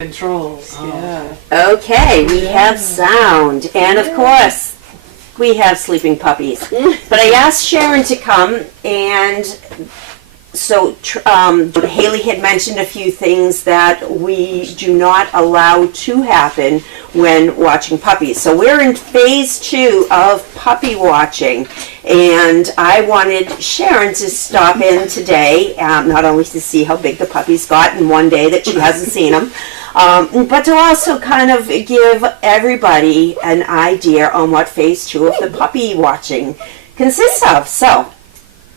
Controls, yeah. Okay, we have sound, and of course, we have sleeping puppies. But I asked Sharon to come, and so Haley had mentioned a few things that we do not allow to happen when watching puppies. So we're in phase 2 of puppy watching, and I wanted Sharon to stop in today, not only to see how big the puppies got in one day that she hasn't seen them, but to also kind of give everybody an idea on what phase 2 of the puppy watching consists of. So,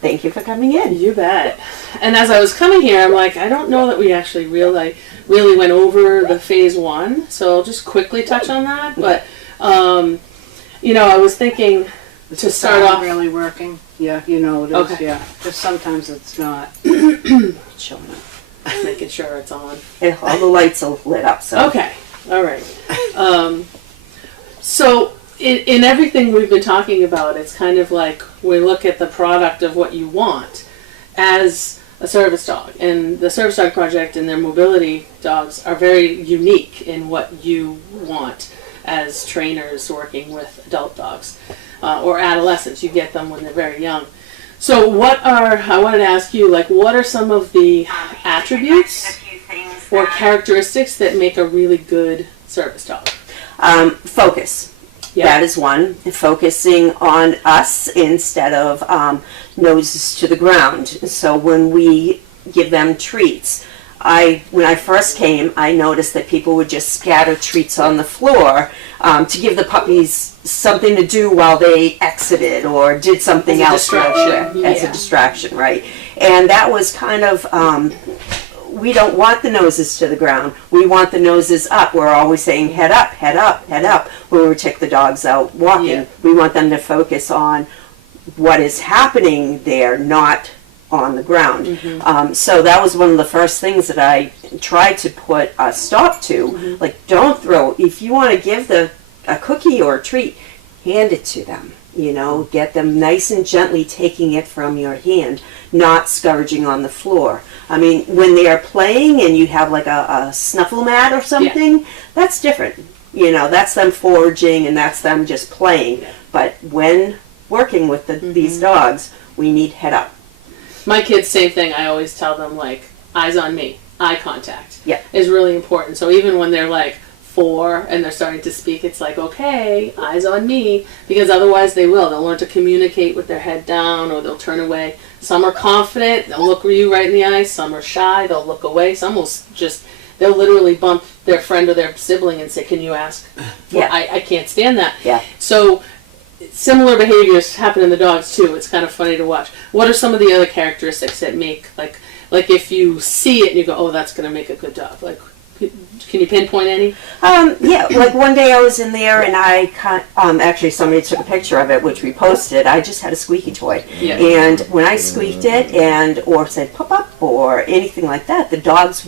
thank you for coming in. You bet. And as I was coming here, I'm like, I don't know that we actually really went over the phase 1, so I'll just quickly touch on that. But, you know, I was thinking to start off. Really working? Yeah, you know it is, Okay. yeah. Just sometimes it's not. Showing up. Making sure it's on. Yeah, all the lights are lit up. So. Okay, all right. So in everything we've been talking about, it's kind of like we look at the product of what you want as a service dog. And the Service Dog Project and their mobility dogs are very unique in what you want as trainers working with adult dogs or adolescents. You get them when they're very young. So I wanted to ask you, like, what are some of the attributes or characteristics that make a really good service dog? Focus. Yeah. That is one. Focusing on us instead of noses to the ground. So when we give them treats, when I first came, I noticed that people would just scatter treats on the floor to give the puppies something to do while they exited or did something else as a distraction, right? And that was kind of, we don't want the noses to the ground. We want the noses up. We're always saying head up, head up, head up when we take the dogs out walking. Yeah. We want them to focus on what is happening there, not on the ground. Mm-hmm. So that was one of the first things that I tried to put a stop to. Mm-hmm. Like, don't throw. If you want to give a cookie or a treat, hand it to them. You know, get them nice and gently taking it from your hand, not scourging on the floor. I mean, when they are playing and you have like a snuffle mat or something, that's different. You know, that's them foraging and that's them just playing. Yeah. But when working with these dogs, we need head up. My kids, same thing. I always tell them, like, eyes on me, eye contact is really important. So even when they're like 4 and they're starting to speak, it's like, okay, eyes on me, because otherwise they'll learn to communicate with their head down, or they'll turn away. Some are confident, they'll look you right in the eye. Some are shy, they'll look away. Some will they'll literally bump their friend or their sibling and say, can you ask? Yeah. I can't stand that. Yeah. So similar behaviors happen in the dogs too. It's kind of funny to watch. What are some of the other characteristics that make, like if you see it and you go, oh, that's going to make a good dog? Like, can you pinpoint any? Yeah, like one day I was in there and I actually somebody took a picture of it, which we posted. I just had a squeaky toy. Yeah. And when I squeaked it or said pop up or anything like that, the dogs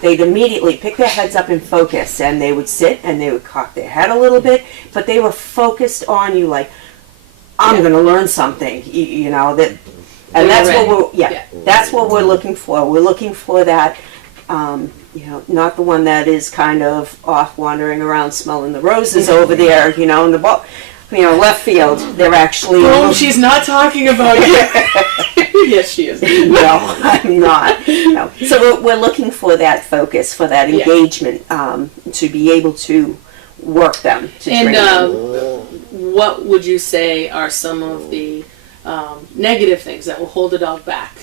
they'd immediately pick their heads up and focus, and they would sit and they would cock their head a little bit, but they were focused on you, like, I'm going to learn something, you know, that, and that's what that's what we're looking for. We're looking for that, you know, not the one that is kind of off wandering around smelling the roses over there, you know, in the ball. You know, left field, they're actually... Oh, she's not talking about it. Yes, she is. No, I'm not. No. So we're looking for that focus, for that engagement, to be able to work them, to train them. What would you say are some of the negative things that will hold a dog back?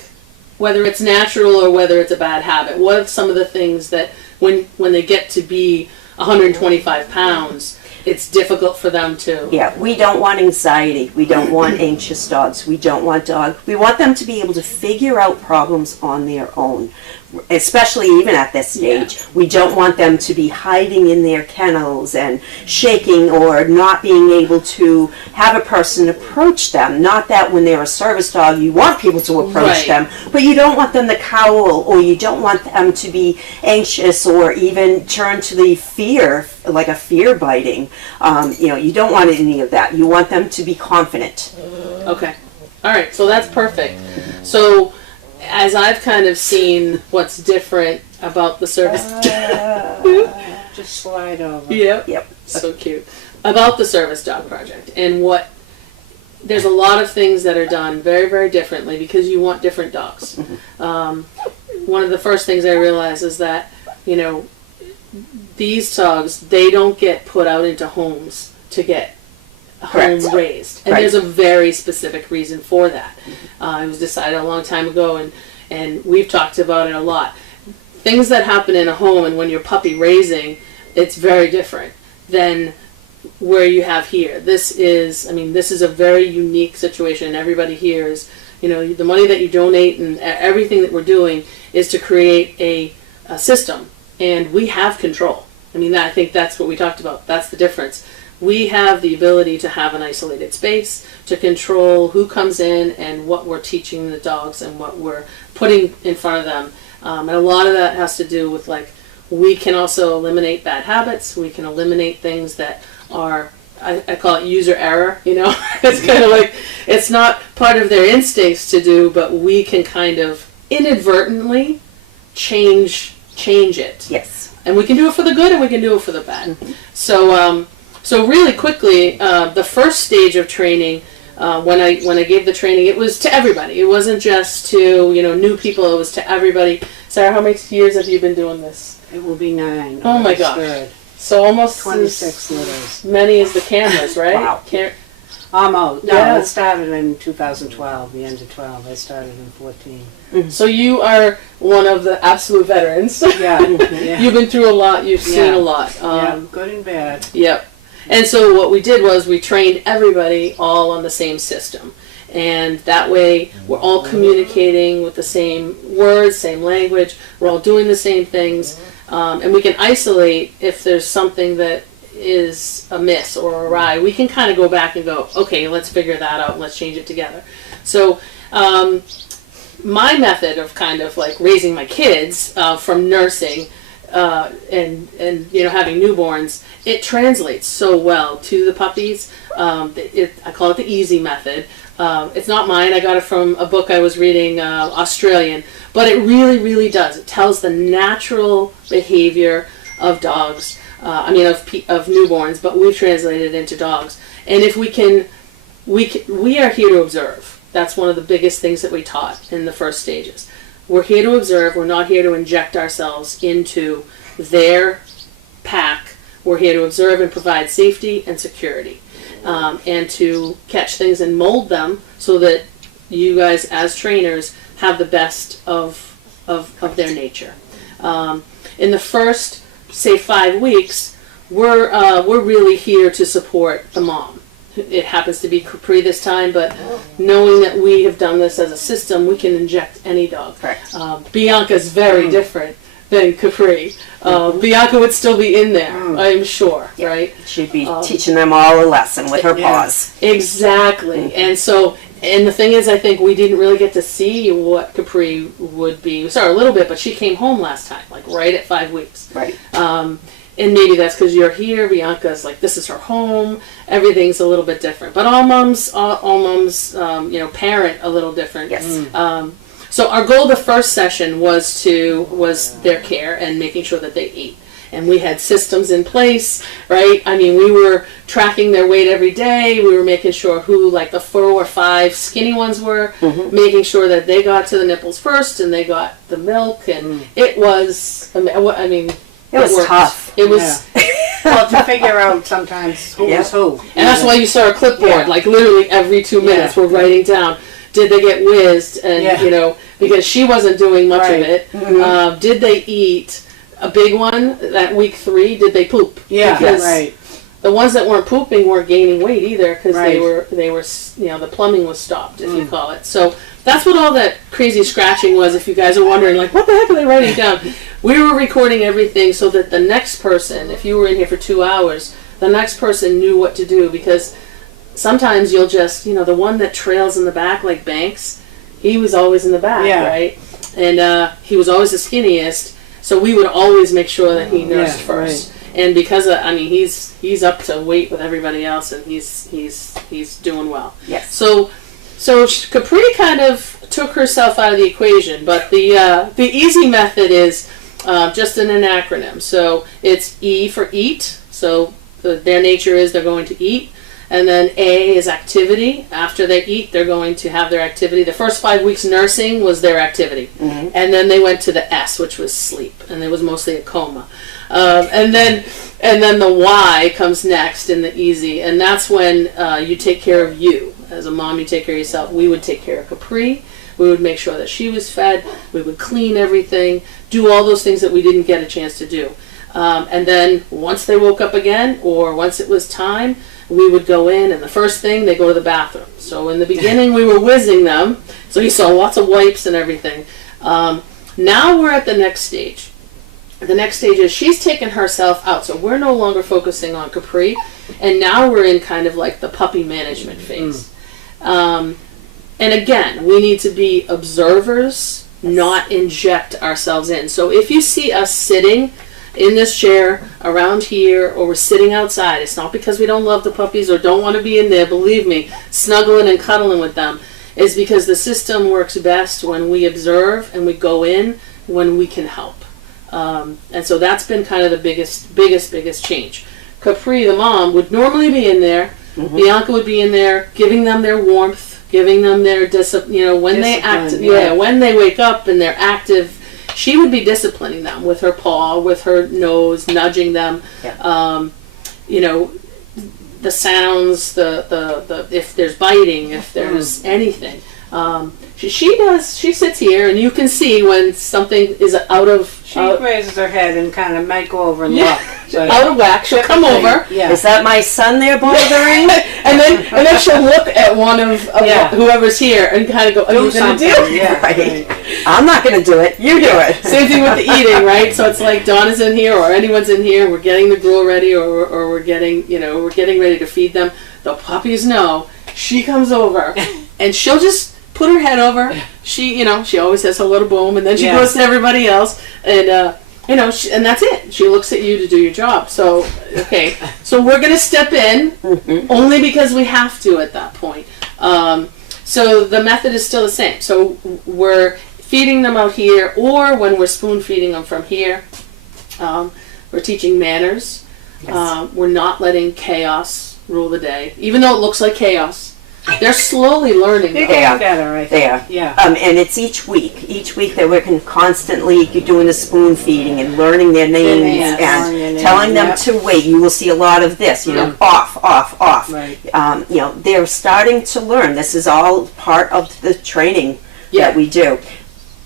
Whether it's natural or whether it's a bad habit. What are some of the things that when they get to be 125 pounds... it's difficult for them to... Yeah, we don't want anxiety. We don't want anxious dogs. We don't want we want them to be able to figure out problems on their own, especially even at this stage. Yeah. We don't want them to be hiding in their kennels and shaking or not being able to have a person approach them. Not that when they're a service dog, you want people to approach them, but you don't want them to cowl, or you don't want them to be anxious or even turn to the fear, like a fear biting. You know, you don't want any of that. You want them to be confident. Okay. All right. So that's perfect. So as I've kind of seen what's different about the service. Just slide over. Yep. So cute. About the service dog project and what. There's a lot of things that are done very, very differently because you want different dogs. One of the first things I realized is that, you know, these dogs, they don't get put out into homes to get home raised. And there's a very specific reason for that. It was decided a long time ago, and we've talked about it a lot. Things that happen in a home and when you're puppy raising, it's very different than where you have here. This is a very unique situation, and everybody here is, you know, the money that you donate and everything that we're doing is to create a system, and we have control. I mean, I think that's what we talked about. That's the difference. We have the ability to have an isolated space, to control who comes in and what we're teaching the dogs and what we're putting in front of them. And a lot of that has to do with, like, we can also eliminate bad habits. We can eliminate things that are, I call it user error, you know. It's kind of like, it's not part of their instincts to do, but we can kind of inadvertently change it. Yes. And we can do it for the good and we can do it for the bad. So really quickly, the first stage of training, when I gave the training, it was to everybody. It wasn't just to, you know, new people. It was to everybody. Sarah, how many years have you been doing this? It will be 9. Oh my gosh. Third. So almost 26 litters. Many as the cameras, right? Wow. Almost. No, Yeah. it started in 2012, the end of 12. I started in 14. So you are one of the absolute veterans. Yeah. You've been through a lot. You've seen a lot. Good and bad. Yep. And so what we did was we trained everybody all on the same system. And that way we're all communicating with the same words, same language. We're all doing the same things. And we can isolate if there's something that is amiss or awry. We can kind of go back and go, okay, let's figure that out. Let's change it together. So my method of kind of like raising my kids from nursing and you know, having newborns, it translates so well to the puppies. I call it the easy method. It's not mine. I got it from a book I was reading, Australian. But it really, really does. It tells the natural behavior of dogs. Of newborns, but we've translated it into dogs. And if we are here to observe. That's one of the biggest things that we taught in the first stages. We're here to observe. We're not here to inject ourselves into their pack. We're here to observe and provide safety and security, and to catch things and mold them so that you guys, as trainers, have the best of their nature. In the first, say, 5 weeks, we're really here to support the mom. It happens to be Capri this time, but knowing that we have done this as a system, we can inject any dog. Correct. Bianca's very different than Capri. Bianca would still be in there, I'm sure, right? She'd be teaching them all a lesson with her paws. Exactly. And so, and the thing is, I think we didn't really get to see what Capri would be. We saw her a little bit, but she came home last time, like right at 5 weeks. Right. And maybe that's because you're here. Bianca's like, this is her home. Everything's a little bit different. But all moms, parent a little different. Yes. So our goal the first session was their care and making sure that they ate. And we had systems in place, right? I mean, we were tracking their weight every day. We were making sure who, like the 4 or 5 skinny ones were, making sure that they got to the nipples first and they got the milk. And it was, it was tough. It was, Well, to figure out sometimes who was who. and that's why you saw a clipboard, like literally every 2 minutes we're writing down, did they get whizzed? And, because she wasn't doing much of it. Did they eat? A big one, that week 3, did they poop? Yeah, because the ones that weren't pooping weren't gaining weight either because they were, the plumbing was stopped, if you call it. So that's what all that crazy scratching was, if you guys are wondering, like, what the heck are they writing down? We were recording everything so that the next person, if you were in here for 2 hours, the next person knew what to do, because sometimes you'll just, the one that trails in the back, like Banks, he was always in the back, right? And he was always the skinniest. So we would always make sure that he nursed first, and because he's up to weight with everybody else, and he's doing well. Yes. So Capri kind of took herself out of the equation, but the easy method is just in an acronym. So it's E for eat. So their nature is they're going to eat. And then A is activity. After they eat, they're going to have their activity. The first 5 weeks nursing was their activity. And then they went to the S, which was sleep. And it was mostly a coma. And then the Y comes next in the easy. And that's when you take care of you. As a mom, you take care of yourself. We would take care of Capri. We would make sure that she was fed. We would clean everything. Do all those things that we didn't get a chance to do. And then once they woke up again, or once it was time, we would go in, and the first thing, they go to the bathroom. So in the beginning, we were whizzing them. So you saw lots of wipes and everything. Now we're at the next stage. The next stage is she's taken herself out. So we're no longer focusing on Capri. And now we're in kind of like the puppy management phase. And again, we need to be observers, not inject ourselves in. So if you see us sitting in this chair around here, or we're sitting outside, it's not because we don't love the puppies or don't want to be in there. Believe me, snuggling and cuddling with them is because the system works best when we observe and we go in when we can help. And so that's been kind of the biggest change. Capri, the mom, would normally be in there. Bianca would be in there, giving them their warmth, giving them their discipline. When they act, when they wake up and they're active. She would be disciplining them with her paw, with her nose, nudging them. The sounds, the if there's biting, if there's anything. She sits here, and you can see when something is out of. She raises her head and kind of might go over and look. Out of whack, she'll come over. Is that my son there bothering? and then she'll look at one of whoever's here and kind of go, "Are you going to do it?" Right. I'm not going to do it. You do it. Same thing with the eating, right? So it's like Donna's in here, or anyone's in here. We're getting the gruel ready, or we're getting ready to feed them. The puppies know. She comes over, and she'll just put her head over. She always has her little boom, and then she goes to everybody else, and and that's it. She looks at you to do your job. So so we're gonna step in only because we have to at that point. So the method is still the same. So we're feeding them out here, or when we're spoon feeding them from here, we're teaching manners. We're not letting chaos rule the day, even though it looks like chaos. They're slowly learning. They're getting better, I think. They are. Yeah. And it's each week. Each week they're working constantly doing the spoon feeding and learning their names and telling them to wait. You will see a lot of this, off. Right. They're starting to learn. This is all part of the training that we do.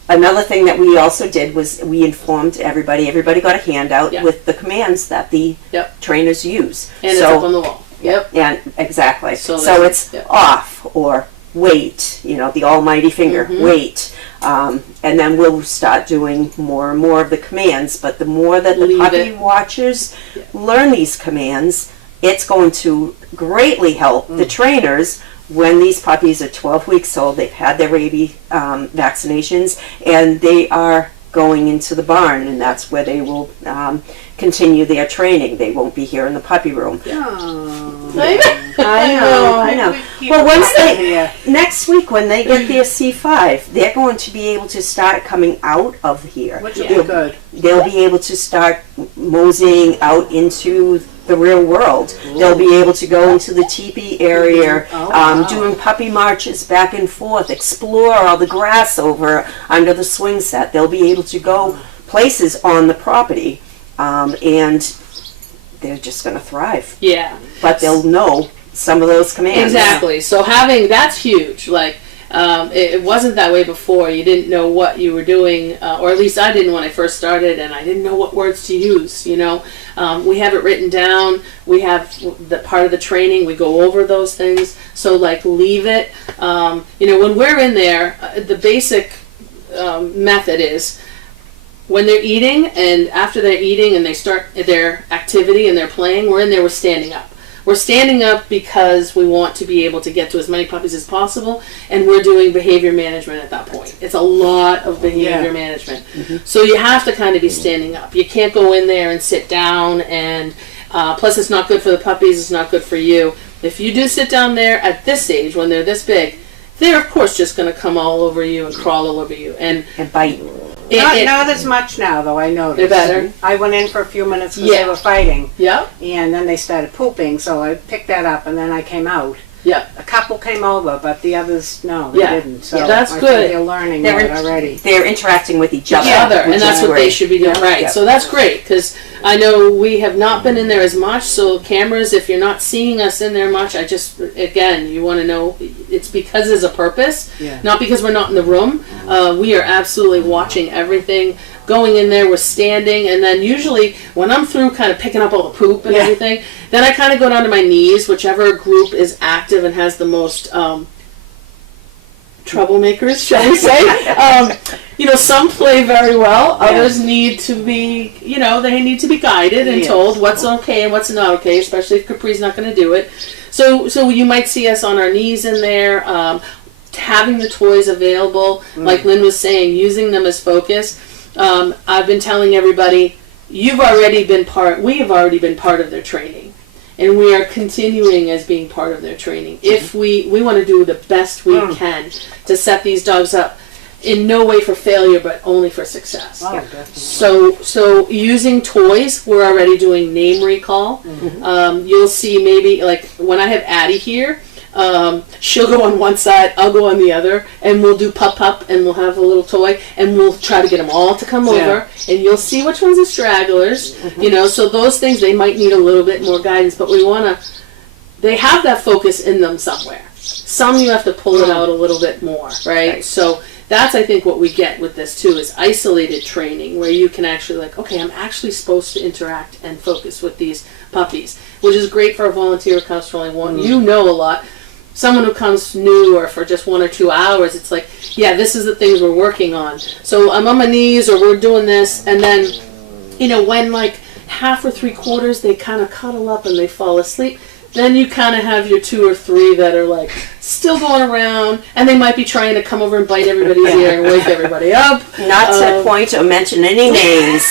Another thing that we also did was we informed everybody. Everybody got a handout with the commands that the trainers use. And it's up on the wall. And exactly. So it's off or wait, the almighty finger, wait. And then we'll start doing more and more of the commands. But the more that the puppy watchers learn these commands, it's going to greatly help the trainers when these puppies are 12 weeks old. They've had their rabies vaccinations, and they are going into the barn, and that's where they will continue their training. They won't be here in the puppy room. I know. Well, once next week when they get their C5, they're going to be able to start coming out of here. Which will be good. They'll be able to start moseying out into the real world. They'll be able to go into the teepee area, doing puppy marches back and forth, explore all the grass over under the swing set. They'll be able to go places on the property, and they're just going to thrive. Yeah. But they'll know some of those commands. Exactly. So that's huge. Like, it wasn't that way before. You didn't know what you were doing, or at least I didn't when I first started, and I didn't know what words to use, We have it written down. We have the part of the training. We go over those things. So, leave it. When we're in there, the basic method is when they're eating, and after they're eating and they start their activity and they're playing, we're in there, we're standing up. We're standing up because we want to be able to get to as many puppies as possible, and we're doing behavior management at that point. It's a lot of behavior management. So you have to kind of be standing up. You can't go in there and sit down, and plus it's not good for the puppies, it's not good for you. If you do sit down there at this age, when they're this big, they're of course just going to come all over you and crawl all over you and bite. Not as much now, though, I noticed. They're better? I went in for a few minutes because they were fighting. Yep. And then they started pooping, so I picked that up, and then I came out. Yep. A couple came over, but the others, no, they didn't. So that's I good. think they're learning that already. They're interacting with each other. And that's what they should be doing, right? Yep. So that's great, because I know we have not been in there as much, so cameras, if you're not seeing us in there much, again, you want to know, it's because there's a purpose, not because we're not in the room. We are absolutely watching everything. Going in there, we're standing, and then usually when I'm through kind of picking up all the poop and everything, then I kind of go down to my knees, whichever group is active and has the most troublemakers, shall we say. Some play very well. Others need to be, they need to be guided and told what's okay and what's not okay, especially if Capri's not going to do it. So you might see us on our knees in there, having the toys available, like Lynn was saying, using them as focus. I've been telling everybody, we have already been part of their training. And we are continuing as being part of their training. If we want to do the best we can to set these dogs up in no way for failure, but only for success. So using toys, we're already doing name recall. You'll see maybe, like when I have Addie here, she'll go on one side, I'll go on the other, and we'll do pup, and we'll have a little toy, and we'll try to get them all to come over, and you'll see which ones are stragglers, so those things, they might need a little bit more guidance, but they have that focus in them somewhere. Some you have to pull it out a little bit more, right? So that's, I think, what we get with this too, is isolated training, where you can actually okay, I'm actually supposed to interact and focus with these puppies, which is great for a volunteer who comes for only one. You know a lot. Someone who comes new or for just 1 or 2 hours, it's like, this is the things we're working on. So I'm on my knees, or we're doing this, and then, when like half or 3/4 they kind of cuddle up and they fall asleep, then you kind of have your 2 or 3 that are like still going around, and they might be trying to come over and bite everybody's ear and wake everybody up. Not to point or mention any names.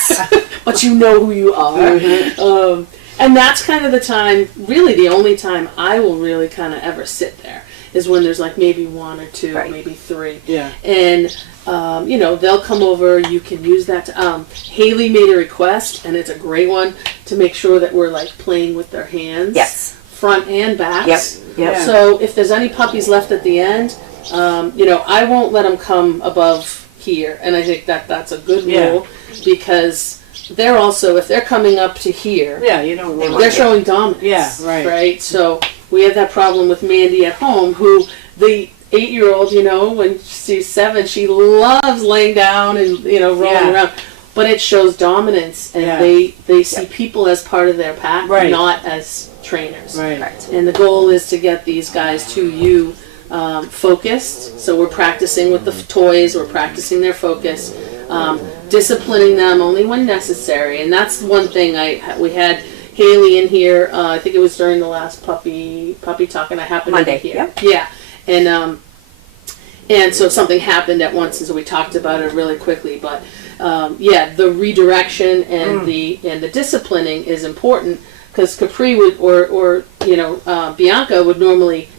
But you know who you are. And that's kind of the time, really the only time I will really kind of ever sit there is when there's like maybe 1 or 2, maybe 3. And, they'll come over, you can use that. Haley made a request, and it's a great one, to make sure that we're like playing with their hands. Front and backs. So if there's any puppies left at the end, I won't let them come above here. And I think that's a good rule, because they're also, if they're coming up to here, they're showing dominance. Right. So we have that problem with Mandy at home, who the 8-year-old, when she's 7, she loves laying down and rolling around, but it shows dominance, and they see people as part of their pack, not as trainers. And the goal is to get these guys to you focused. So we're practicing with the toys, we're practicing their focus. Disciplining them only when necessary, and that's one thing. We had Haley in here. I think it was during the last puppy talk, and I happened to be here. And so something happened at once, and so we talked about it really quickly. But the redirection and the disciplining is important, because Capri would or Bianca would normally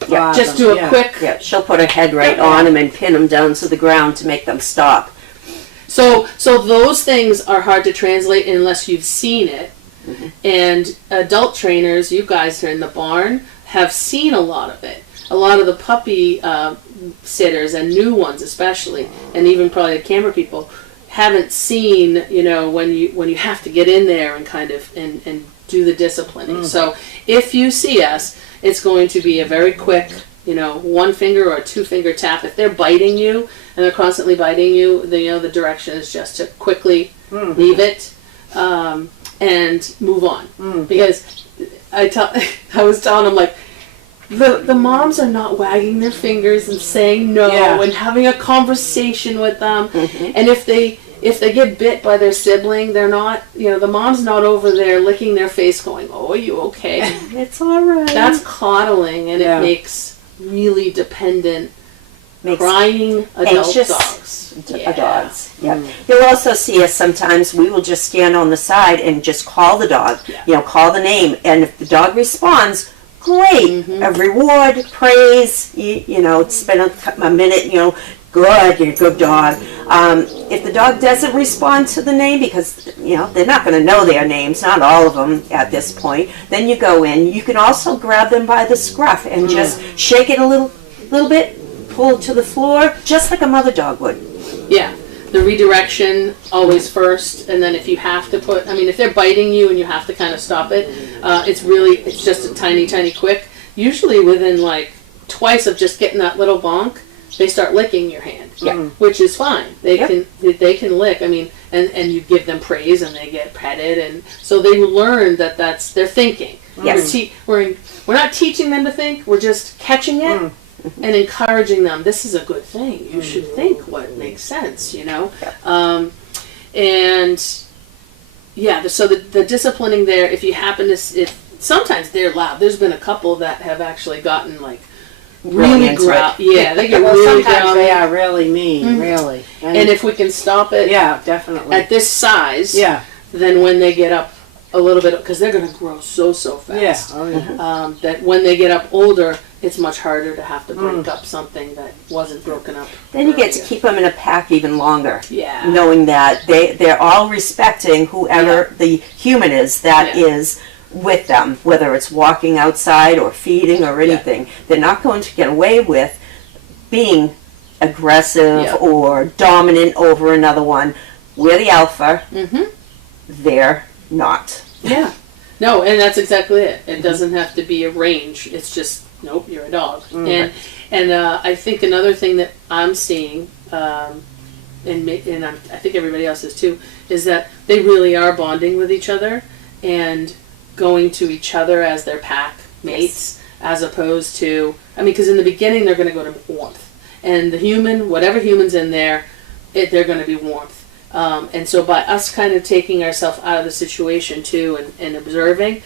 just do a quick. She'll put her head right on them and pin them down to the ground to make them stop. So those things are hard to translate unless you've seen it. And adult trainers, you guys are in the barn, have seen a lot of it. A lot of the puppy sitters, and new ones especially, and even probably the camera people, haven't seen, when you have to get in there and kind of and do the disciplining. So if you see us, it's going to be a very quick, 1 finger or a 2-finger tap. If they're biting you and they're constantly biting you, the direction is just to quickly leave it and move on. Because I was telling them, like, the moms are not wagging their fingers and saying no and having a conversation with them. And if they get bit by their sibling, they're not, the mom's not over there licking their face going, "Oh, are you okay?" It's all right. That's coddling, and it makes really dependent, crying adult dogs. Dogs. You'll also see us sometimes, we will just stand on the side and just call the dog, call the name, and if the dog responds, great. A reward, praise, you know, spend a minute, you know, good, you're a good dog. If the dog doesn't respond to the name, because, you know, they're not going to know their names, not all of them at this point, then you go in. You can also grab them by the scruff and just shake it a little bit, pull it to the floor, just like a mother dog would. Yeah. The redirection always first, and then if you have to put, I mean, if they're biting you and you have to kind of stop it, it's just a tiny, tiny quick. Usually within like twice of just getting that little bonk, they start licking your hand, which is fine. They can lick. I mean, and you give them praise and they get petted, and so they learn that they're thinking. Yes. We're not teaching them to think. We're just catching it. And encouraging them, this is a good thing. You should think what makes sense, you know? And yeah, so the disciplining there, if you happen to, sometimes they're loud. There's been a couple that have actually gotten like really growl. Yeah, they get really sometimes growly. they are really mean, really. And if we can stop it definitely. at this size, then when they get up a little bit, because they're going to grow so fast. That when they get up older, it's much harder to have to break up something that wasn't broken up. Then you get to keep them in a pack even longer. Yeah. Knowing that they're all respecting whoever the human is that is with them, whether it's walking outside or feeding or anything. They're not going to get away with being aggressive or dominant over another one. We're the alpha. They're not. Yeah. No, and that's exactly it. It doesn't have to be a range. It's just, nope, you're a dog. And I think another thing that I'm seeing, and I think everybody else is too, is that they really are bonding with each other and going to each other as their pack mates, as opposed to, I mean, because in the beginning they're going to go to warmth. And the human, whatever human's in there, they're going to be warmth. And so by us kind of taking ourselves out of the situation too and observing,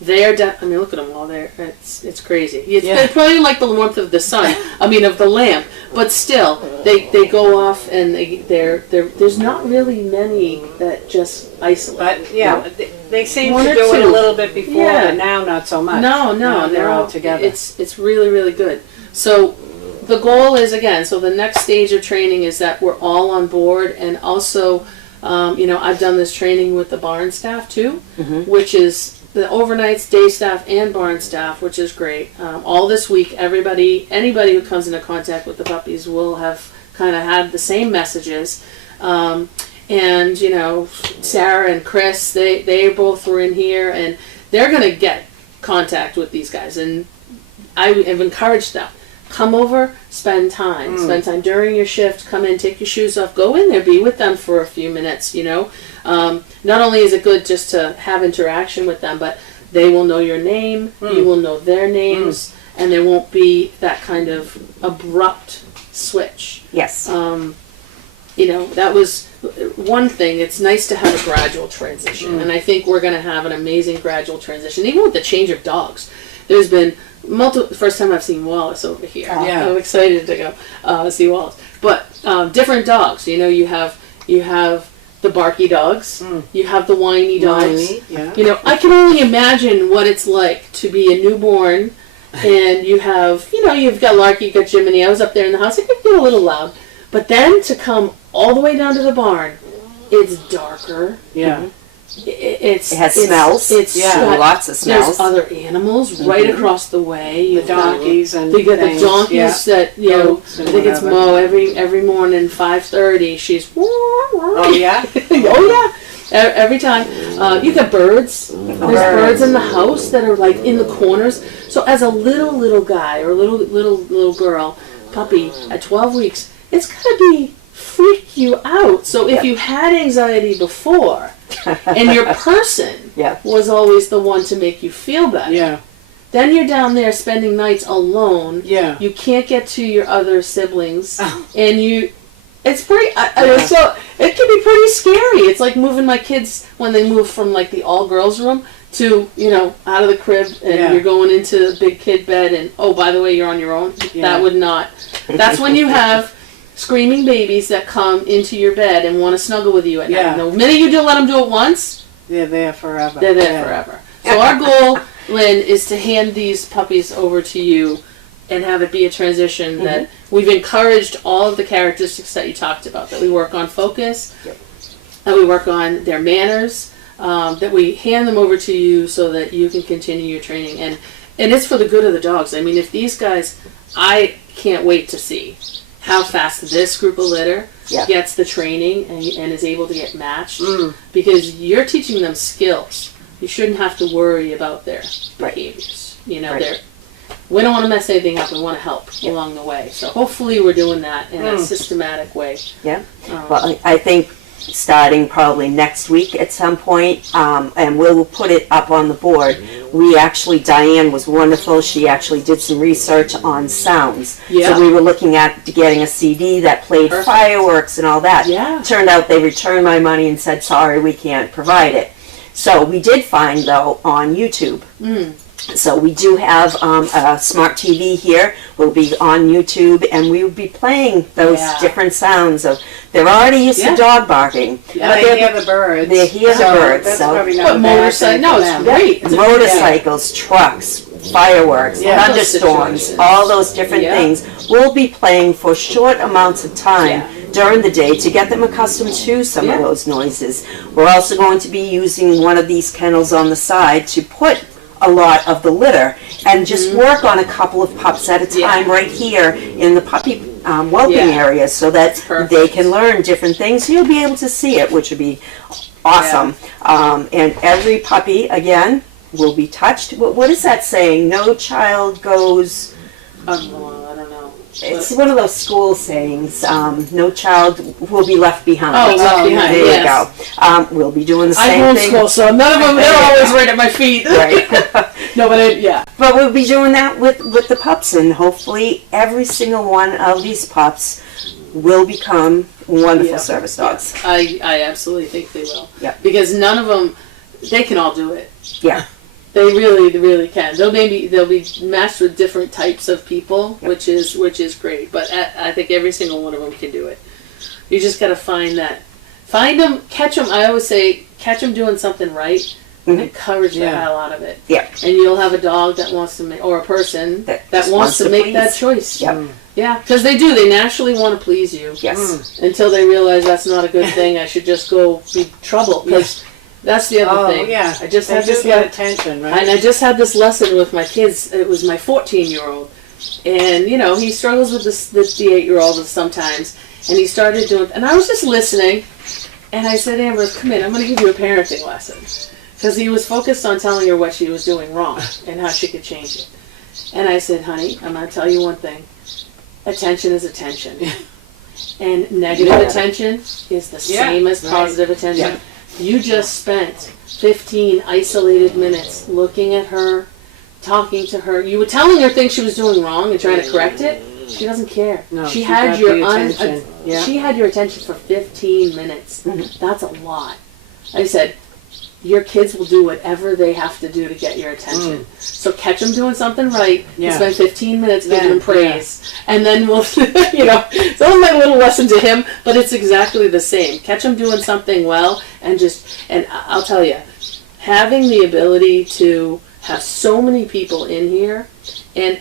they're I mean, look at them all there. It's crazy. They're probably like the warmth of the sun. I mean, of the lamp. But still, they go off and there's not really many that just isolate. But they seem to do it a little bit before, but now not so much. No, they're all together. It's really, really good. So the goal is, again, so the next stage of training is that we're all on board, and also, you know, I've done this training with the barn staff too, which is the overnights, day staff, and barn staff, which is great. All this week, anybody who comes into contact with the puppies will have kind of had the same messages. And, you know, Sarah and Chris, they both were in here, and they're going to get contact with these guys. And I have encouraged them. Come over, spend time. Spend time during your shift. Come in, take your shoes off. Go in there, be with them for a few minutes, you know. Not only is it good just to have interaction with them, but they will know your name, you will know their names, and there won't be that kind of abrupt switch. Yes. You know, that was one thing. It's nice to have a gradual transition, and I think we're going to have an amazing gradual transition, even with the change of dogs. There's been first time I've seen Wallace over here. I'm excited to go see Wallace. But different dogs. You know, you have the barky dogs. You have the whiny dogs. You know, I can only imagine what it's like to be a newborn, and you have, you know, you've got Larky, you've got Jiminy. I was up there in the house. It could get a little loud, but then to come all the way down to the barn, it's darker. It has smells. Lots of smells. There's other animals right across the way. The donkeys and they got the donkeys that, you know, I think it's Mo every morning 5:30. She's every time. You got birds. There's birds in the house that are like in the corners. So as a little guy or little girl, puppy at 12 weeks, it's gonna be freak you out. So if you had anxiety before, and your person was always the one to make you feel better, then you're down there spending nights alone. You can't get to your other siblings, and it's pretty. So it can be pretty scary. It's like moving my kids when they move from like the all girls room to, you know, out of the crib, and you're going into the big kid bed, and oh, by the way, you're on your own. That would not. That's when you have screaming babies that come into your bed and want to snuggle with you at night. The minute you do let them do it once, they're there forever. They're there forever. So our goal Lynn, is to hand these puppies over to you and have it be a transition that we've encouraged all of the characteristics that you talked about, that we work on focus, that we work on their manners, that we hand them over to you so that you can continue your training. And it's for the good of the dogs. I mean, if these guys, I can't wait to see how fast this group of litter gets the training and is able to get matched, because you're teaching them skills. You shouldn't have to worry about their behaviors. You know, we don't want to mess anything up. We want to help along the way. So hopefully we're doing that in a systematic way. Yeah. Well, I think starting probably next week at some point, and we'll put it up on the board. We actually, Diane was wonderful. She actually did some research on sounds. So we were looking at getting a CD that played fireworks and all that. Turned out they returned my money and said, sorry, we can't provide it. So we did find, though, on YouTube. So we do have a smart TV here. We'll be on YouTube, and we will be playing those different sounds of. They're already used to dog barking. But they hear the birds. They hear the birds. That's so probably not motorcycles. No, it's great. It's motorcycles, trucks, fireworks, thunderstorms, all those different things. We'll be playing for short amounts of time during the day to get them accustomed to some of those noises. We're also going to be using one of these kennels on the side to put a lot of the litter and just work on a couple of pups at a time right here in the puppy whelping area so that they can learn different things. You'll be able to see it, which would be awesome. And every puppy, again, will be touched. What is that saying? No child goes... I don't know. It's one of those school sayings. No child will be left behind. Oh, left behind. There you go. We'll be doing the same thing. I homeschool, so none of them. They're always right at my feet. Right. No, but But we'll be doing that with the pups, and hopefully every single one of these pups will become wonderful service dogs. I absolutely think they will. Yeah. Because none of them, they can all do it. Yeah. They really can. They'll be matched with different types of people, which is great. But I think every single one of them can do it. You just got to find them, catch them. I always say, catch them doing something right, and encourage the hell out of it. Yeah. And you'll have a dog that wants to make, or a person that wants to make that choice. Yep. Yeah, because they do. They naturally want to please you. Yes. Until they realize that's not a good thing. I should just go be trouble. Because that's the other thing. Yeah. I just had this attention, right? And I just had this lesson with my kids. It was my 14-year-old, and he struggles with the 8-year-old sometimes. And he started doing, and I was just listening, and I said, Amber, come in. I'm going to give you a parenting lesson, because he was focused on telling her what she was doing wrong and how she could change it. And I said, honey, I'm going to tell you one thing. Attention is attention, and negative attention is the same as positive attention. Yeah. You just spent 15 isolated minutes looking at her, talking to her. You were telling her things she was doing wrong and trying to correct it. She doesn't care. No, she had your attention. She had your attention for 15 minutes. That's a lot. I said, your kids will do whatever they have to do to get your attention. So catch them doing something right. And spend 15 minutes giving them praise. And then we'll, it's only my little lesson to him, but it's exactly the same. Catch them doing something well, and I'll tell you, having the ability to have so many people in here and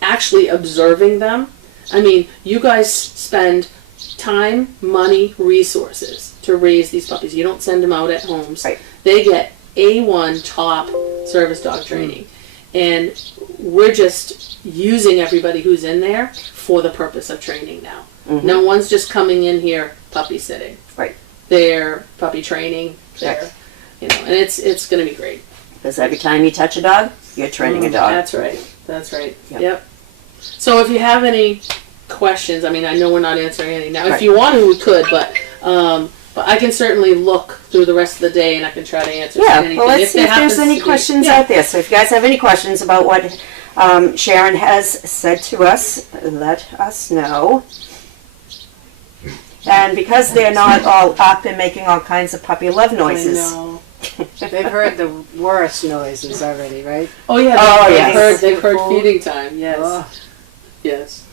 actually observing them. I mean, you guys spend time, money, resources to raise these puppies. You don't send them out at homes. Right. They get A1 top service dog training. And we're just using everybody who's in there for the purpose of training now. No one's just coming in here puppy sitting. Right. They're puppy training. They're, and it's going to be great. Because every time you touch a dog, you're training a dog. That's right. Yep. So if you have any questions, I mean, I know we're not answering any now. If you want to, we could, but I can certainly look through the rest of the day and I can try to answer anything. Well, let's see if there's any questions out there. So if you guys have any questions about what Sharon has said to us, let us know. And because they're not all up and making all kinds of puppy love noises. I know. They've heard the worst noises already, right? Oh yeah, they've heard feeding time. Yes. Oh. Yes.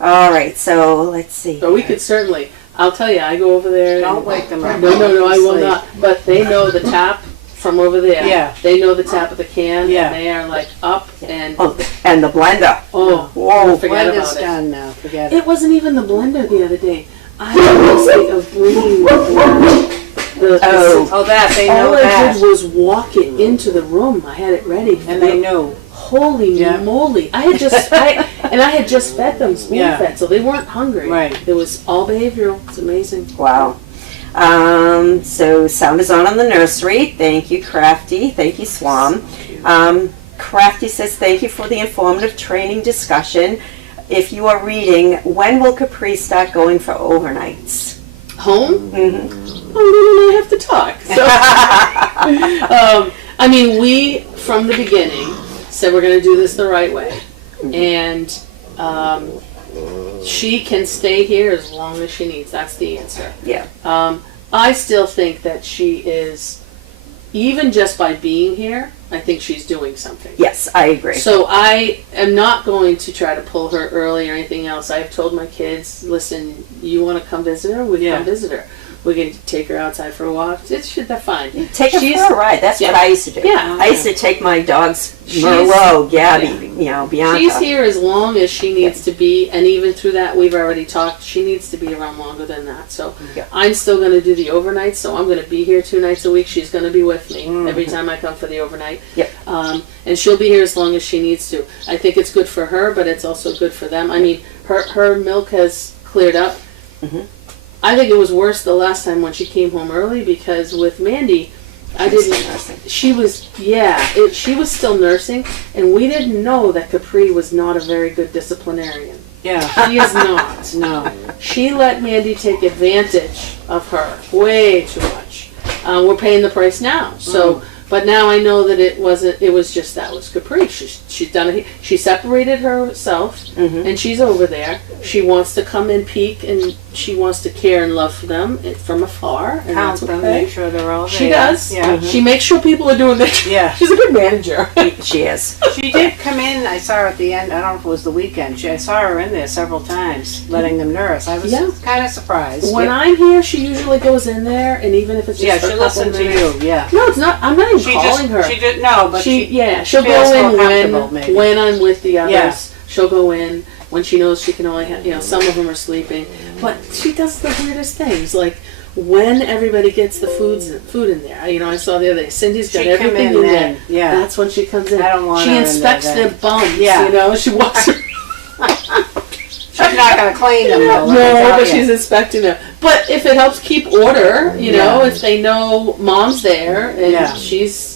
All right, so let's see. But we could certainly, I'll tell you, I go over there. Don't wake them up. No, I will not. But they know the tap from over there. Yeah. They know the tap of the can. Yeah. And they are like up and And the blender. whoa, forget Blender's about it. done now. Forget it. It wasn't even the blender the other day. I had a mistake of bringing Oh, that they know all I that, did was walk it into the room. I had it ready. and they know. Holy moly! I had just fed them spoon fed, so they weren't hungry. Right. It was all behavioral. It's amazing. Wow. So sound is on the nursery. Thank you, Crafty. Thank you, Swam. Crafty says, thank you for the informative training discussion. If you are reading, when will Capri start going for overnights? Home? Mm-hmm. Oh, then I have to talk. So, I mean, we, from the beginning, said we're going to do this the right way. And she can stay here as long as she needs. That's the answer. Yeah. I still think that she is, even just by being here, I think she's doing something. Yes, I agree. So I am not going to try to pull her early or anything else. I've told my kids, listen, you want to come visit her? We come visit her. We can take her outside for a walk. They're fine. Take her for a ride. That's what I used to do. Yeah. I used to take my dogs, Merlot, Gabby, Bianca. She's here as long as she needs to be, and even through that, we've already talked, she needs to be around longer than that. So I'm still going to do the overnight, so I'm going to be here 2 nights a week. She's going to be with me every time I come for the overnight. Yep. And she'll be here as long as she needs to. I think it's good for her, but it's also good for them. I mean, her milk has cleared up. Mm-hmm. I think it was worse the last time when she came home early, because with Mandy, she was still nursing, and we didn't know that Capri was not a very good disciplinarian. Yeah. She is not. No. She let Mandy take advantage of her way too much. We're paying the price now. So, but now I know that it was Capri. She's done it. She separated herself, and she's over there. She wants to come and peek, and she wants to care and love them from afar. And Count them, make sure they're all there. She does. Yeah. She makes sure people are doing their. Yeah. She's a good manager. She is. She did come in. I saw her at the end. I don't know if it was the weekend. I saw her in there several times, letting them nurse. I was kind of surprised. When I'm here, she usually goes in there, and even if it's just she listened to you. Yeah. No, it's not. I'm not even calling her. She did but she'll go in when I'm with the others. Yeah. She'll go in when she knows she can only have, some of them are sleeping. But she does the weirdest things, like when everybody gets the food in there. I saw the other day, Cindy's got everything in there. Yeah. That's when she comes in. I don't want she inspects their bums. Yeah. She walks around. She's not going to clean them, though. No, but she's inspecting them. But if it helps keep order, if they know mom's there and she's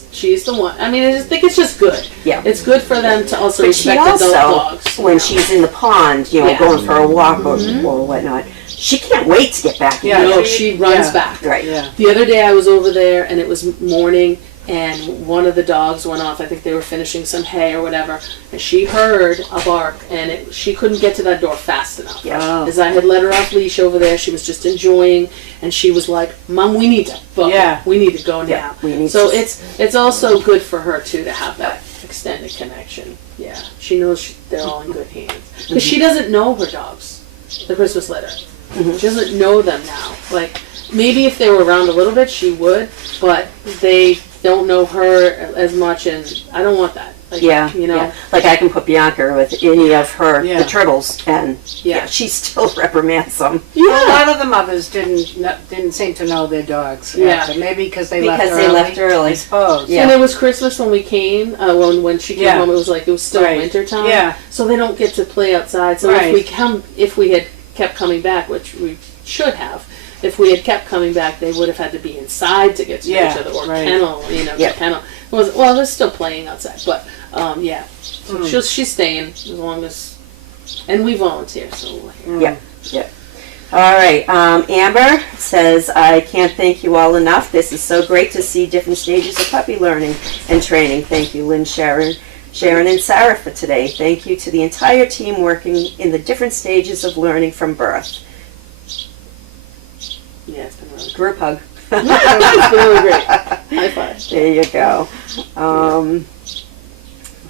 the one. I mean, I just think it's just good. Yeah. It's good for them to also respect adult dogs. When she's in the pond, going for a walk or whatnot, she can't wait to get back. Yeah, she runs back. Right. Yeah. The other day I was over there, and it was morning, and one of the dogs went off. I think they were finishing some hay or whatever, and she heard a bark, and she couldn't get to that door fast enough. Yeah. As I had let her off leash over there, she was just enjoying, and she was like, "Mom, we need to book. We need to go now." So it's also good for her too to have that extended connection. Yeah, she knows they're all in good hands, because she doesn't know her dogs, the Christmas litter. She doesn't know them now. Like, maybe if they were around a little bit, she would, but they don't know her as much, and I don't want that. Like, Like, I can put Bianca with any of the turtles, and she still reprimands them. Yeah. A lot of the mothers didn't seem to know their dogs. Yeah. Maybe because they left early. I suppose. Yeah. And it was Christmas when we came. When she came home, it was still winter time. Yeah. So they don't get to play outside. So if we had kept coming back, which we should have. If we had kept coming back, they would have had to be inside to get to each other, or kennel, kennel. They're still playing outside, but she's staying as long as, and we volunteer, so we're here. Yeah. All right. Amber says, I can't thank you all enough. This is so great to see different stages of puppy learning and training. Thank you, Lynn, Sharon, and SaraC for today. Thank you to the entire team working in the different stages of learning from birth. Yeah, it's been really great. Group hug. It's been really great. High five. There you go.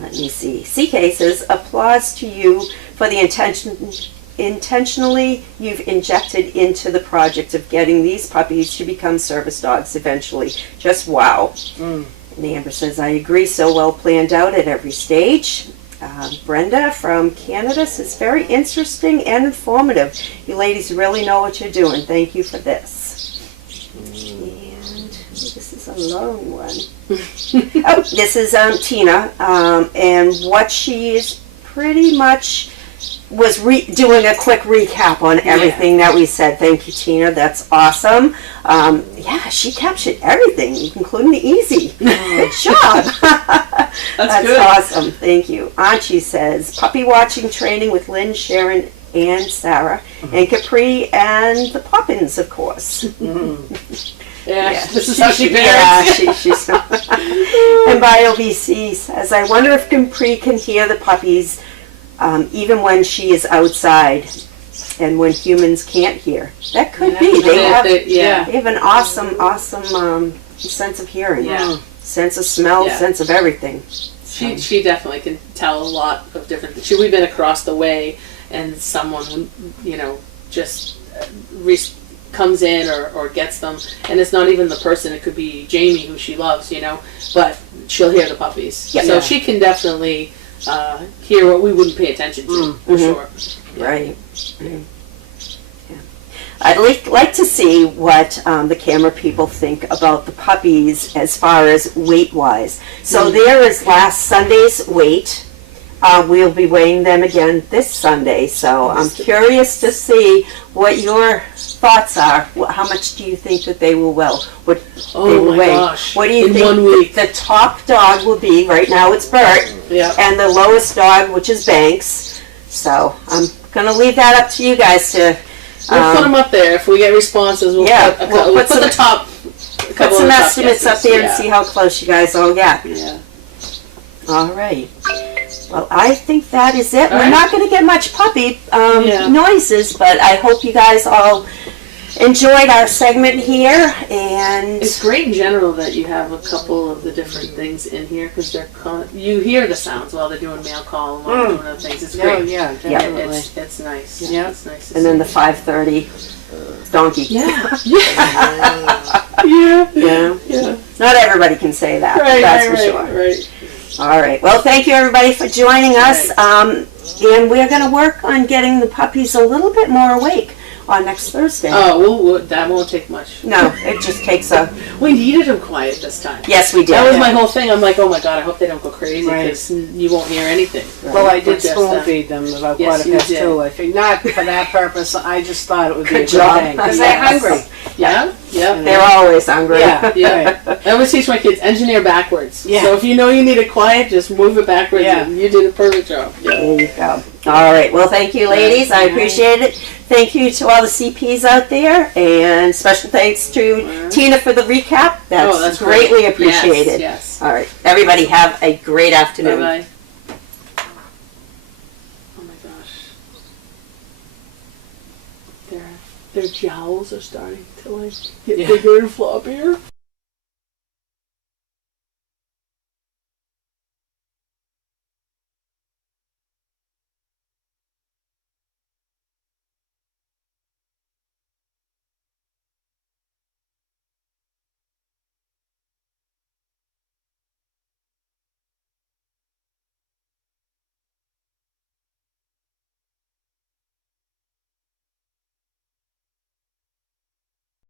Let me see. CK says, applause to you for the intentionally you've injected into the project of getting these puppies to become service dogs eventually. Just wow. And Amber says, I agree, so well planned out at every stage. Brenda from Canada says, very interesting and informative. You ladies really know what you're doing. Thank you for this. And this is a long one. Oh, this is Tina. And what she is pretty much was doing a quick recap on everything that we said. Thank you, Tina. That's awesome. Yeah, she captured everything, including the easy. Good job. That's good. Awesome. Thank you. Archie says, puppy watching training with Lynn, Sharon, and SaraC, and Capri, and the Puppies, of course. Yeah, this is how she parents. Yeah, she's And BioVC says, I wonder if Capri can hear the puppies even when she is outside and when humans can't hear. That could be. They have an awesome sense of hearing. Yeah. Sense of smell, sense of everything. She definitely can tell a lot of different things. We've been across the way and someone, just comes in or gets them, and it's not even the person. It could be Jamie, who she loves, but she'll hear the puppies. Yep. So she can definitely hear what we wouldn't pay attention to, for sure. Yeah. Right. Yeah. I'd like to see what the camera people think about the puppies as far as weight-wise. So there is last Sunday's weight. We'll be weighing them again this Sunday. So I'm curious to see what your thoughts are. How much do you think that they will weigh? What gosh. What do you In think 1 week. the top dog will be? Right now it's Bert. Yeah. And the lowest dog, which is Banks. So I'm going to leave that up to you guys to... We'll put them up there. If we get responses, we'll put the top. Put some estimates up there and see how close you guys all get. Yeah. All right. Well, I think that is it. All We're right. not going to get much puppy noises, but I hope you guys all enjoyed our segment here. And It's great in general that you have a couple of the different things in here because you hear the sounds while they're doing mail call and while they're doing other things. It's great. Oh, yeah, definitely. It's nice. Yeah. It's nice to and see. then the 5:30 donkey. Yeah. Yeah. Yeah. Not everybody can say that. Right, that's for right, sure. right. All right. Well, thank you everybody for joining us. And we're going to work on getting the puppies a little bit more awake on next Thursday. Oh, that won't take much. No, it just takes a... We needed them quiet this time. Yes, we did. That was my whole thing. I'm like, oh my god, I hope they don't go crazy Right. because you won't hear anything. Well, I did Just, spoon feed them about yes, quarter you past did. 2. I think not for that purpose. I just thought it would be a Good good job. thing because they're Yes. hungry. Yeah, yeah. They're always hungry. Yeah, Yeah, right. I always teach my kids engineer backwards. Yeah. So if you know you need it quiet, just move it backwards. Yeah. And you did a perfect job. Yeah. There you go. All right. Well, thank you, ladies. I appreciate it. Thank you to all the CPs out there, and special thanks to Tina for the recap. That's greatly great. apprecited. Yes. All right. Everybody have a great afternoon. Bye bye. Oh my gosh. Their jowls are starting to get bigger and floppier.